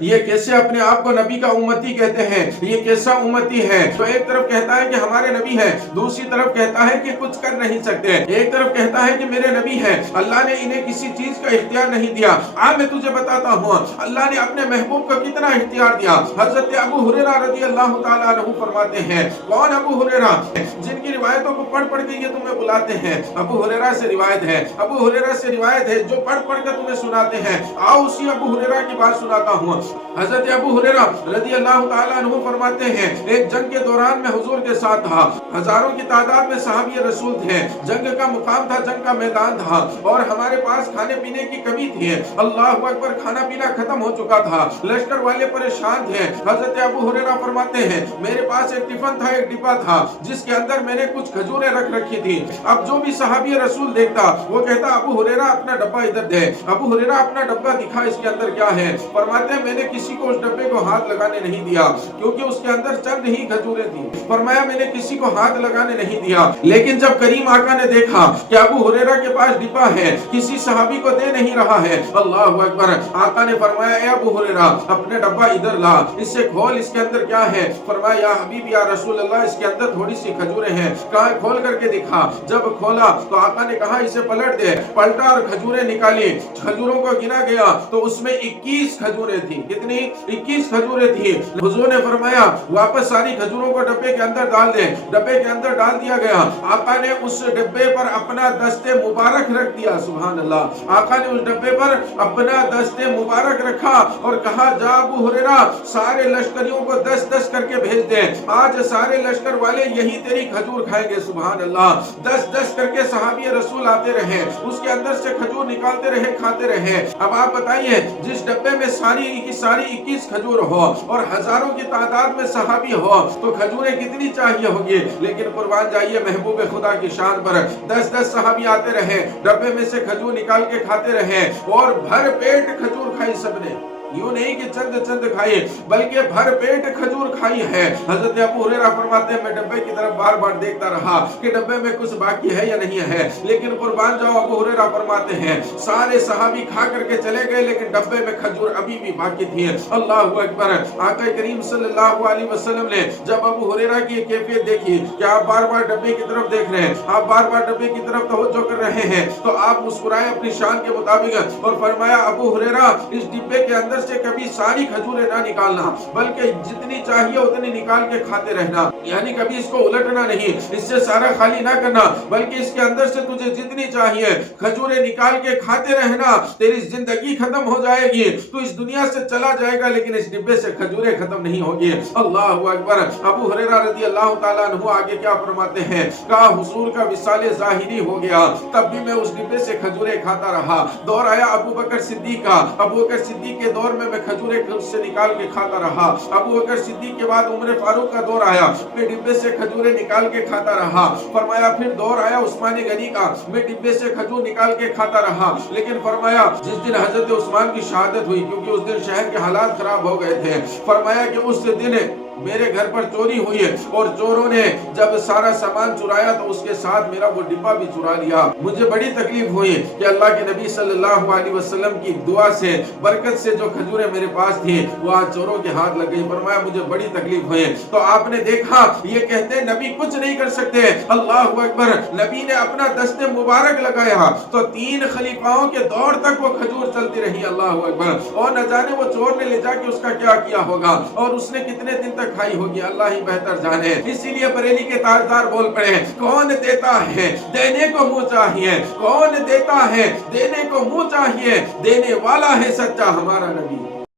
یہ کیسے اپنے آپ کو نبی کا امتی کہتے ہیں؟ یہ کیسا امتی ہے؟ تو ایک طرف کہتا ہے کہ ہمارے نبی ہیں، دوسری طرف کہتا ہے کہ کچھ کر نہیں سکتے، ایک طرف کہتا ہے کہ میرے نبی ہیں، اللہ نے انہیں کسی چیز کا اختیار نہیں دیا۔ میں تجھے بتاتا ہوں اللہ نے اپنے محبوب کو کتنا اختیار دیا۔ حضرت ابو ہریرہ رضی اللہ تعالیٰ عنہ فرماتے ہیں، کون ابو ہریرہ؟ جن کی روایتوں کو پڑھ کے یہ تمہیں بلاتے ہیں۔ ابو ہریرہ سے روایت ہے، ابو ہریرہ سے روایت ہے جو پڑھ کر تمہیں سناتے ہیں۔ آؤ اسی ابو ہریرہ کی بات سناتا ہوں۔ حضرت ابو ہریرہ رضی اللہ تعالیٰ عنہ فرماتے ہیں، ایک جنگ کے دوران میں حضور کے ساتھ تھا، ہزاروں کی تعداد میں صحابی رسول تھے، جنگ کا مقام تھا، جنگ کا میدان تھا، اور ہمارے پاس کھانے پینے کی کمی تھی۔ اللہ اکبر، کھانا پینا ختم ہو چکا تھا، لشکر والے پریشان تھے۔ حضرت ابو ہریرہ فرماتے ہیں، میرے پاس ایک ٹفن تھا، ایک ڈبہ تھا، جس کے اندر میں نے کچھ کھجوریں رکھ رکھی تھی۔ اب جو بھی صحابی رسول دیکھتا وہ کہتا، ابو ہریرہ اپنا ڈبہ ادھر دے۔ ابو ہریرہ اپنا ڈبہ دکھا، اس کے اندر کیا ہے؟ فرماتے ہیں، میں نے کسی کو اس ڈبے کو ہاتھ لگانے نہیں دیا، کیونکہ اس کے اندر چند ہی کھجوریں تھیں۔ فرمایا میں نے کسی کو ہاتھ لگانے نہیں دیا، لیکن جب کریم آقا نے دیکھا کہ ابو ہریرہ کے پاس ڈبہ ہے، کسی صحابی کو دے نہیں رہا ہے، اللہ اکبر، آقا نے فرمایا، اے ابو ہریرہ اپنے ڈبہ ادھر لا، اس سے کھول، اس کے اندر کیا ہے؟ فرمایا، یا حبیب یا رسول اللہ، اس کے اندر تھوڑی سی کھجوریں ہیں۔ کہا کھول کر کے دکھا۔ جب کھولا تو آقا نے کہا اسے پلٹ دے۔ پلٹا اور کھجوریں نکالی، کھجوروں کو گنا گیا تو اس میں 21 کھجوریں تھیں۔ کتنی؟ 21 کھجوریں تھیں۔ حضور نے فرمایا واپس ساری کھجوروں کو ڈبے کے اندر ڈال دے۔ ڈبے کے اندر ڈال دیا گیا۔ آقا نے اس ڈبے پر اپنا دست مبارک رکھ دیا، سبحان اللہ۔ آقا نے اس ڈبے پر اپنا دست مبارک رکھا اور کہا، جا ابو ہریرہ سارے لشکریوں کو 10 کر کے بھیج دے، آج سارے لشکر والے یہی تیری کھجور کھائیں گے، سبحان اللہ۔ 10 کر کے صحابی رسول آتے رہے، اس کے اندر سے کھجور نکالتے رہے، کھاتے رہے۔ اب آپ بتائیے، جس ڈبے میں ساری 21 کھجور ہو اور ہزاروں کی تعداد میں صحابی ہو تو کھجوریں کتنی چاہیے ہوگی؟ لیکن قربان جائیے محبوب خدا کی شان پر، 10 صحابی آتے رہے، ڈبے میں سے کھجور نکال کے کھاتے رہے، اور بھر پیٹ کھجور کھائی سب نے۔ یوں نہیں کہ چند کھائی، بلکہ بھر پیٹ کھجور کھائی ہے۔ حضرت ابو ہریرہ فرماتے ہیں، میں ڈبے کی طرف بار بار دیکھتا رہا کہ ڈبے میں کچھ باقی ہے یا نہیں ہے، لیکن قربان جاؤ ابو ہریرہ فرماتے ہیں سارے صحابی کھا کر کے چلے گئے، لیکن ڈبے میں کھجور ابھی بھی باقی تھی۔ اللہ اکبر۔ آقا کریم صلی اللہ علیہ وسلم نے جب ابو ہریرہ کی کیفیت دیکھی کہ آپ بار بار ڈبے کی طرف دیکھ رہے ہیں، آپ بار بار ڈبے کی طرف توجہ کر رہے ہیں، تو آپ مسکرائے اپنی شان کے مطابق اور فرمایا، ابو ہریرہ اس ڈبے کے اندر سے کبھی ساری کھجوریں نہ نکالنا، بلکہ جتنی چاہیے اتنی نکال کے کھاتے رہنا، یعنی کبھی اس کو الٹنا نہیں، اس سے سارا خالی نہ کرنا، بلکہ اس کے اندر سے تجھے جتنی چاہیے کھجوریں نکال کے کھاتے رہنا۔ تیری زندگی ختم ہو جائے گی، تو اس دنیا سے چلا جائے گا، لیکن اس ڈبے سے کھجوریں ختم نہیں ہوگی۔ اللہ اکبر۔ ابو ہریرہ رضی اللہ تعالیٰ عنہ آگے کیا فرماتے ہیں؟ کہا حضور کا وصال ظاہری ہو گیا، تب بھی میں اس ڈبے سے کھجوریں کھاتا رہا۔ دور آیا ابو بکر صدیق کا، ابو بکر صدیق کے دور میں کھجوریں اس سے نکال کے کھاتا رہا۔ ابو بکر صدیق کے بعد عمر فاروق کا دور آیا، میں ڈبے سے کھجوریں نکال کے کھاتا رہا۔ فرمایا پھر دور آیا عثمان غنی کا، میں ڈبے سے کھجور نکال کے کھاتا رہا، لیکن فرمایا جس دن حضرت عثمان کی شہادت ہوئی، کیونکہ اس دن شہر کے حالات خراب ہو گئے تھے، فرمایا کہ اس دن میرے گھر پر چوری ہوئی ہے، اور چوروں نے جب سارا سامان چرایا تو اس کے ساتھ میرا وہ ڈبہ بھی چرا لیا۔ مجھے بڑی تکلیف ہوئی کہ اللہ کے نبی صلی اللہ علیہ وسلم کی دعا سے، برکت سے جو کھجوریں میرے پاس تھی وہ آج چوروں کے ہاتھ لگ گئی۔ فرمایا مجھے بڑی تکلیف ہوئی۔ تو آپ نے دیکھا، یہ کہتے ہیں نبی کچھ نہیں کر سکتے، اللہ اکبر، نبی نے اپنا دست مبارک لگایا تو 3 خلیفاؤں کے دور تک وہ کھجور چلتی رہی، اللہ اکبر، اور نہ جانے وہ چور نے لے جا کے اس کا کیا کیا ہوگا، اور اس نے کتنے دن تک کھائی ہوگی، اللہ ہی بہتر جانے۔ اسی لیے بریلی کے تاجدار بول پڑے، کون دیتا ہے دینے کو منہ چاہیے، کون دیتا ہے دینے کو منہ چاہیے، دینے والا ہے سچا ہمارا نبی۔